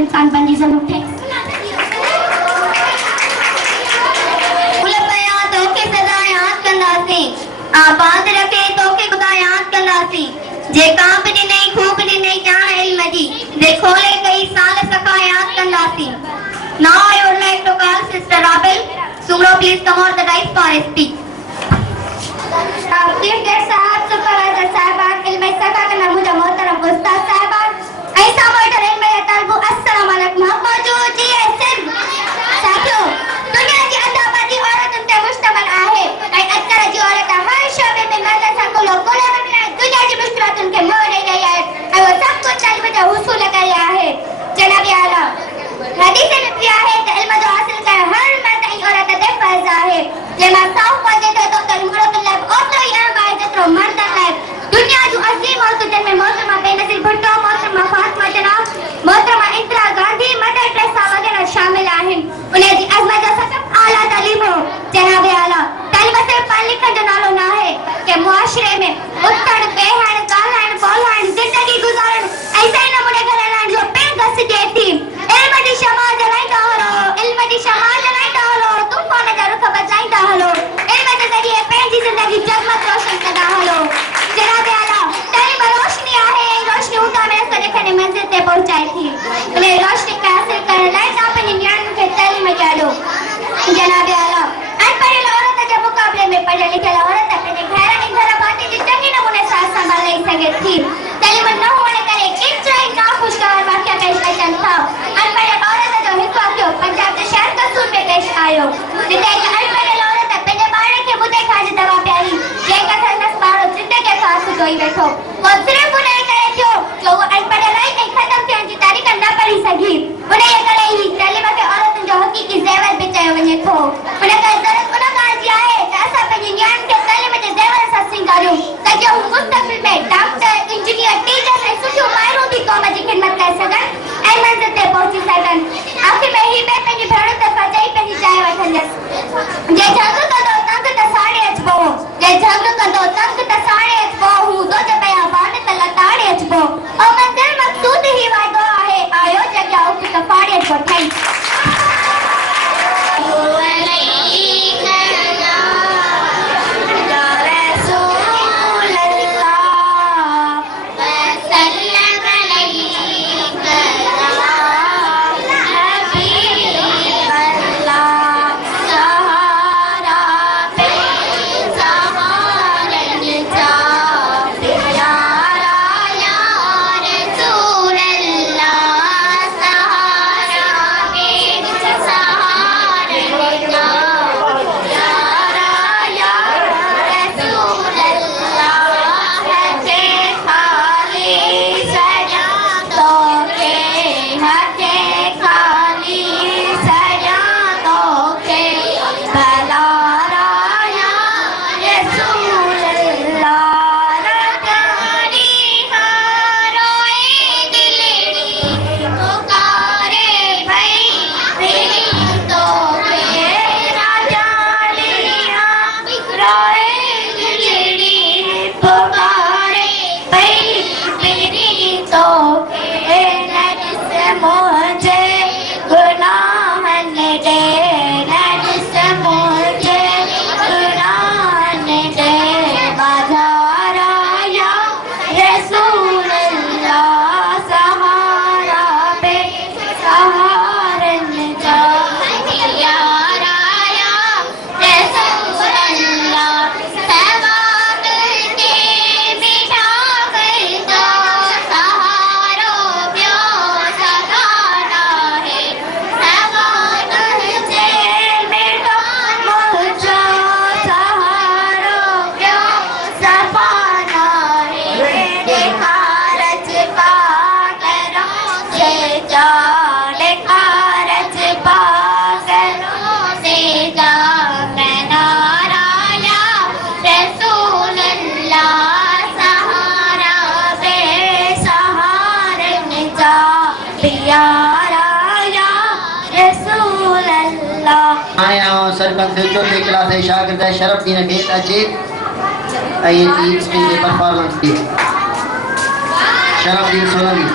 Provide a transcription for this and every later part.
इंसान बंदी जरूर उठे। बांध रखे तो के खुदा याद कंदासी जे कांप दी नहीं खूब दी नहीं जान इल्म दी जे खोले कई साल सका याद कंदासी। Now I would like to call Sister Abel. Sumro, please come on the dais for a speech. Chief Guest साहब, Supervisor साहबान, इल्म सका का नमूजा मोहतरम उस्ताद साहबान, ऐसा मोटर इल्म तलबू अस्सलाम वालेकुम मौजूद जी सिर्फ साथियों दुनिया की अदाबादी औरत उनके मुश्तमल आहे ऐ अक्कर जी औरत हर शोबे में मदद को लोग कोला में दुनिया की मुश्किलात उनके मोड़े गई है और वो सब कुछ तलब का हुसूल किया है। जनाब आला हदीस में किया है कि इल्म जो हासिल कर हर मर्द ऐ औरत दे फर्ज है जेमा साफ वजह तो इमरत लब और तो यह बात तो मर्द है दुनिया जो अजीम और तो में मोहतरमा बेनजीर भुट्टो मोहतरमा फातिमा जनाब मोहतरमा इंदिरा गांधी मदर टेरेसा वगैरह शामिल हैं। उन्हें जी अजमत जो सब आला तालीम हो जनाब आला तालीम सिर्फ पढ़ लिखने जो नालो ना है कि मुआशरे में उठन बेहन गालन बोलन जिंदगी गुजारन ऐसे ही नमूने घराना जो पे दस देती इल्म दी शमा जलाइदा हलो इल्म दी शमा जलाइदा हलो तूफान का रुख बदलाइदा हलो इल्म के जरिए पेंजी जिंदगी जगमग रोशन करदा हलो। जनाब आला तालीम रोशनी आहे रोशनी उठा में सजे खने मंजिल पे पहुंचाई थी उन्हें रोशनी का हासिल कर लाए अपने ज्ञान के तालीम जालो। जनाब आला अनपढ़ औरत के मुकाबले में पढ़े लिखे औरत अपने घर बातें की चंगी नमूने साथ संभाल नहीं सके थी। तालीम न होने करे कितना ही नाखुशगवार वाकया पेश अचन था अनपढ़ औरत जो हिकवा क्यों पंजाब के शहर कसूर में पेश आयो जिते अनपढ़ औरत अपने बारे के मुद्दे खाज दवा प्यारी जे कथा नस बारो जिंदगी के साथ दोई बैठो वो सिर्फ उन्हें करे क्यों जो वो अनपढ़ रही नहीं खत्म थी जी तारीख न पढ़ी सकी उन्हें ये करे ही तालीम के औरत जो हकीकी जेवर बेचायो वने थो उन्हें का जरूरत उन्हें का दिया है ऐसा पे ज्ञान के तालीम के जेवर से सिंगारो ताकि हम मुस्तकबिल में डॉक्टर इंजीनियर टीचर से सुचो मायरो भी कौम जी खिदमत कर सकन ऐ मंजिल ते पहुंची सकन। आखिर में ही पे पेनी भेड़ो ते फजाई पेनी चाय वठन जे जंग कदो तंग त साड़े अचबो जे जंग कदो तंग त साड़े अचबो हूं तो जे बया बाण त लताड़े अचबो और मंजिल मकसूद ही वादो आहे आयो जगह उठ कफाड़े अचबो। थैंक सरपंच चौथे क्लास है शागिर्द शरफ दीन के अचे आई की स्टेज परफॉर्मेंस दी शरफ दीन सोलंकी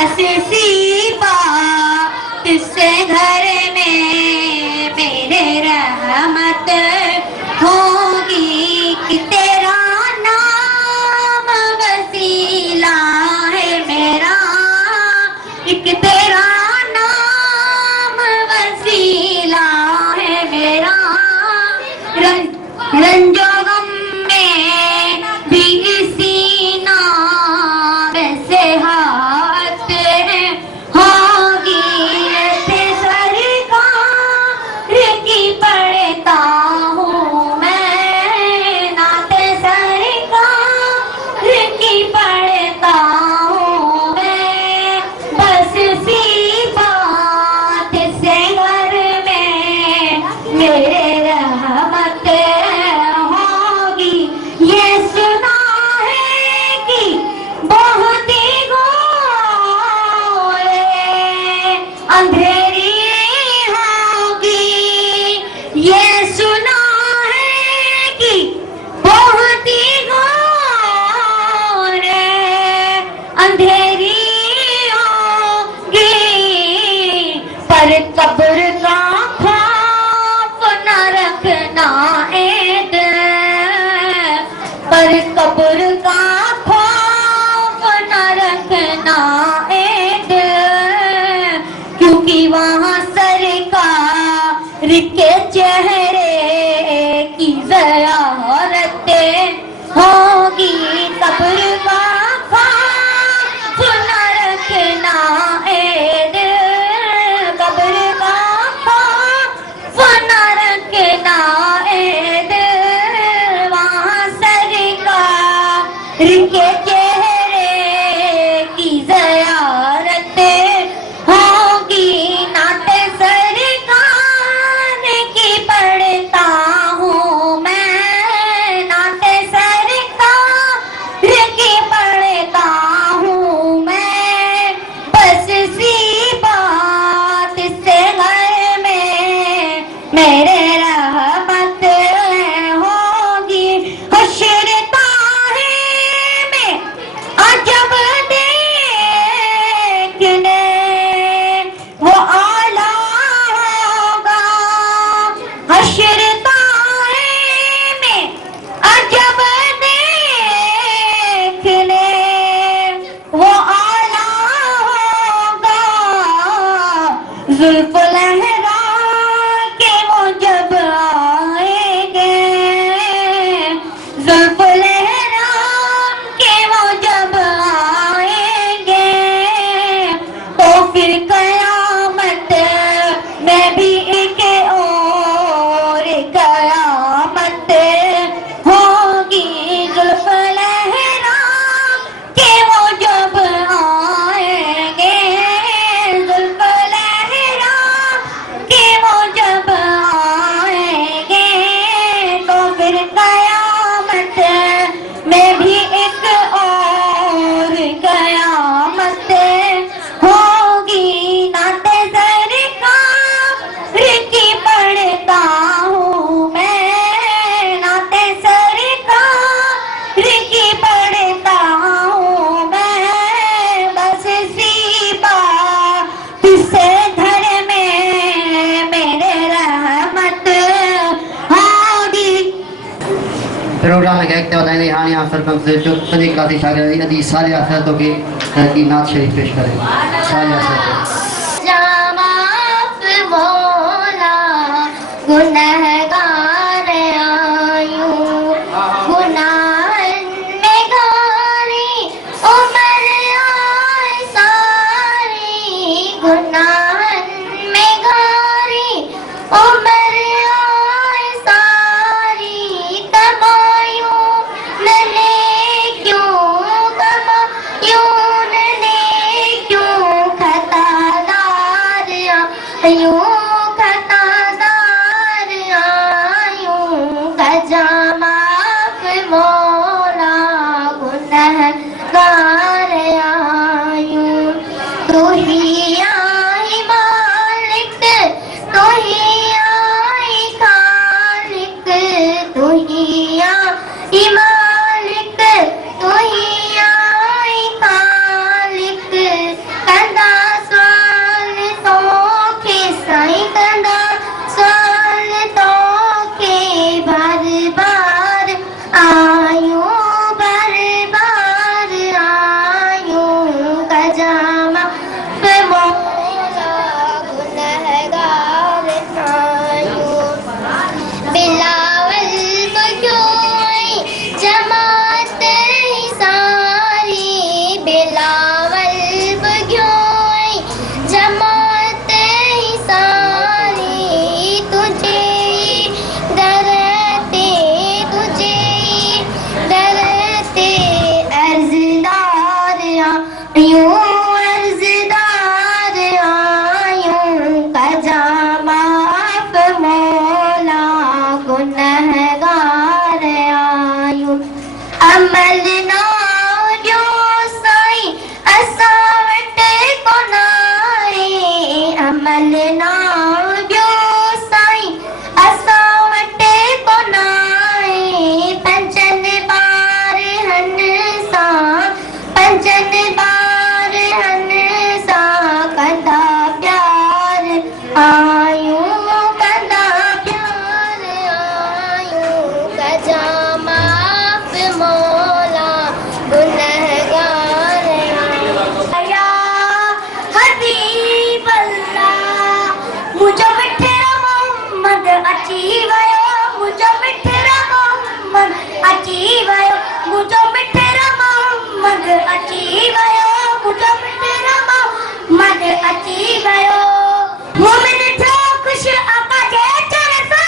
बस इसी बात से घर में मेरे रहमत होगी कि तेरा नाम वसीला है मेरा, एक तेरा नाम वसीला है मेरा। रंजो गम में भी इसी नाम से हाथ होगी, ऐसे सरकार की पढ़ता हूँ मैं, नाते सरकार की पढ़ता हूँ मैं। बस सी बात से घर में मेरे रहमत होगी। ये सुना है कि बहुत ही घोर अंधेरी होगी, ये सुना है कि बहुत ही घोर अंधेरी होगी। पर कब्र का खौफ न रखना ए दिल, पर कब्र का खौफ न रखना ए दिल, क्योंकि वहाँ सरकार के चेहरे की ज़ियारतें होगी। कब्र का खौफ न रखना ए दिल, कब्र का खौफ न रखना ए दिल, वहाँ सरकार के चेहरे की ज़ियारतें होगी। नाते सरकार की पढ़ता हूँ मैं, नाते सरकार की पढ़ता हूँ मैं। बस सी बात से घर में मेरे रहमत होगी। हश्र ताहे में अजब देखने वो आला होगा, हश्र ताहे में अजब देखने वो आला होगा। जुल्फ लहरा के वो जब आएंगे, जुल्फ लहरा के वो जब आएंगे, तो फिर कयामत में भी एक और कयामत होगी। जुल्फ लहरा के वो जब आएंगे, जुल्फ लहरा के वो जब आएंगे, तो फिर कयामत में भी एक और कयामत होगी। नाते सरकार की पढ़ता हूँ मैं, नाते सरकार की पढ़ता हूँ मैं। बस सी बात से घर में मेरे रहमत होगी। प्रोग्राम में कहते हो नहीं हाँ यहाँ सरपंच से जो सदी काती शागिर्द यदि सारे आसरतों के की नात शरीफ पेश करें सारे आसरतों। जमाफ मौला गुनहगार आयूं, गुनाहन में गारी उमर आए सारी, गुनाहन में गारी उमर आए सारी। कमायूं मैंने क्यों, कमायूं मैंने क्यों, खतादार आयूं, खतादार आयूं। गजमाफ मौला गुनहगार आयूं। तू ही आई मालिक, तू ही आई खालिक, तू ही आई मालिक, तू ही आई खालिक। अची वयो मुंहिंजो मिठड़ा मोहम्मद अची वयो मुंहिंजो मिठड़ा मोहम्मद अची वयो मुंहिंजो मिठड़ा मोहम्मद अची वयो मोमिन थियो ख़ुशि आका जे अचण सां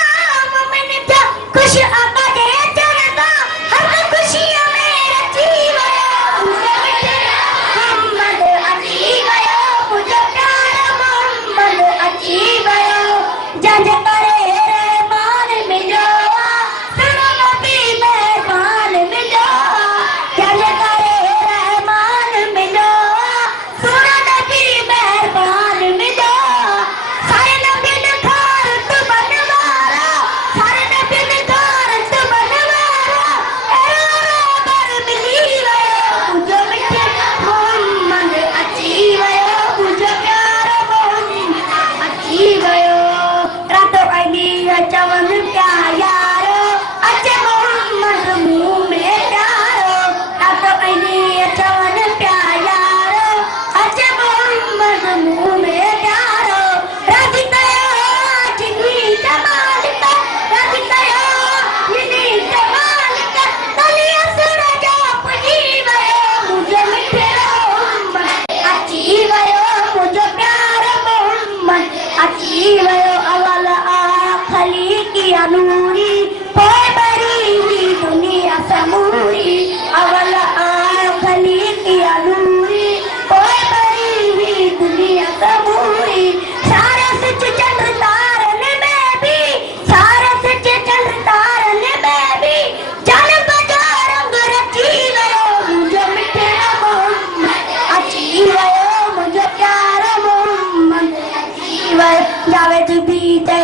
मोमिन थियो ख़ुशि आका जे अचण सां हर ख़ुशीअ में रची वयो मुंहिंजो मिठड़ा मोहम्मद अची वयो मुंहिंजो प्यारो मोहम्मद अची वयो जंहिंजे करे रहमान मिलियो सुनो नबी मेहरबान मिलियो जंहिंजे करे रहमान मिलियो सुनो नबी मेहरबान मिलियो सारे नबियनि खां रुतबो बनवारो सारे नबियनि खां रुतबो बनवारो अहिड़ो रहबर मिली वियो मुंहिंजो मिठो मोहम्मद अची वियो मुंहिंजो प्यारो मोहम्मद अची वियो राति पईंदी चवनि पिया यारो अचे मोहम्मद मुंहुं में प्यारो राति पईंदी चवनि पिया यारो अचे मोहम्मद मुंहुं में प्यारो राज़ी कयो जिनी जमालिक राज़ी कयो जिनी जमालिक तली असुर जो पुॼी वियो मुंहिंजो मिठड़ो मोहम्मद अची वियो मुंहिंजो प्यारो मोहम्मद अची वियो अवल आया ख़लीक़िया नूरी पोइ भरी हुई दुनिया समूरी अवल आया ख़लीक़िया नूरी पोइ भरी हुई दुनिया समूरी सारे सच चंद्र तारनि में भी सारे सच चंद्र तारनि में भी जनम जो रंग रची वियो मुंहिंजो मिठड़ा मोहम्मद अची वियो मुंहिंजो प्यारो मोहम्मद अची वियो जावेद भी ते